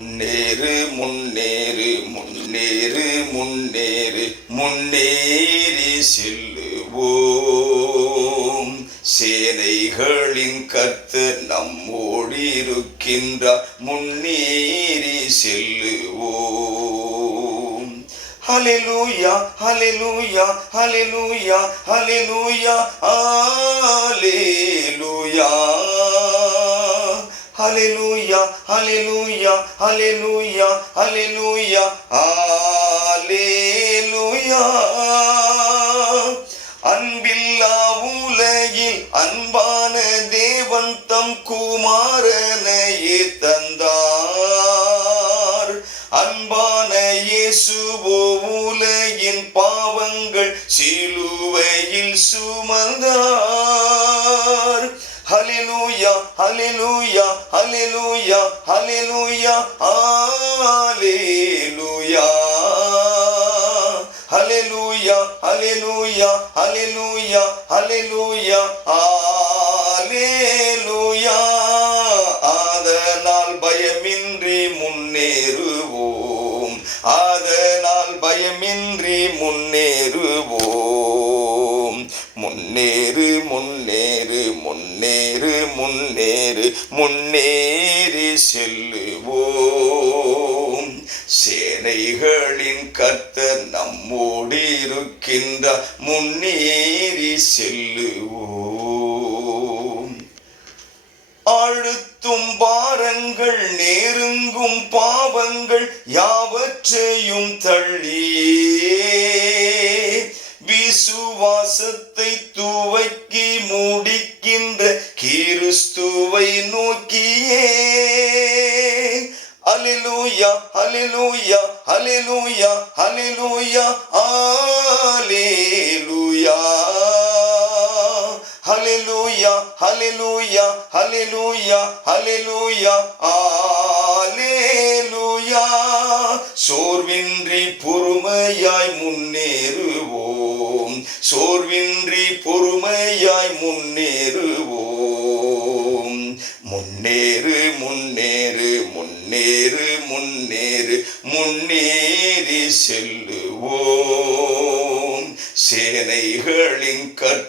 முன்னேறு முன்னேறு முன்னேறு முன்னேறு முன்னேறி செல்லுவோம். சேனைகளின் கர்த்தர் நம்மோடு இருக்கின்றார். முன்னேறி செல்லுவோம். ஹல்லேலூயா ஹல்லேலூயா ஹல்லேலூயா ஹல்லேலூயா ஹல்லேலூயா ஹல்லேலூயா ஹல்லேலூயா ஹல்லேலூயா ஹல்லேலூயா ஹல்லேலூயா. அன்பில்லா உலகில் அன்பான தேவன் தம் குமாரனையே தந்தார். அன்பான இயேசுவோ உலகின் பாவங்கள் சிலுவையில் சுமந்தார். ஹல்லேலூயா ஹல்லேலூயா ஹல்லேலூயா ஹல்லேலூயா ஹல்லேலூயா ஹல்லேலூயா ஹல்லேலூயா ஹல்லேலூயா ஹல்லேலூயா ஹல்லேலூயா. அதனால் பயமின்றி முன்னேறுவோம். அதனால் பயமின்றி முன்னேறுவோம். முன்னேறு முன்னேறு முன்னேறு முன்னேறு முன்னேறி செல்லுவோம். சேனைகளின் கர்த்தர் நம்மோடு இருக்கின்றார். முன்னேறி செல்லுவோம். அழுத்தும் பாரங்கள் நெருங்கும் பாவங்கள் யாவற்றையும் தள்ளியே விசுவாசத்தை துவக்கி முடிக்கின்ற கிறிஸ்துவை நோக்கியே. அல்லேலூயா அல்லேலூயா அல்லேலூயா அல்லேலூயா அல்லேலூயா ஹல்லேலூயா ஹல்லேலூயா ஹல்லேலூயா ஹல்லேலூயா ஹல்லேலூயா. சோர்வின்றி பொறுமையாய் முன்னேறுவோம். சோர்வின்றி பொறுமையாய் முன்னேறுவோம். முன்னேறு முன்னேறு முன்னேறு முன்னேறு முன்னேறி செல்லுவோம். சேனைகளின் கர்த்தர்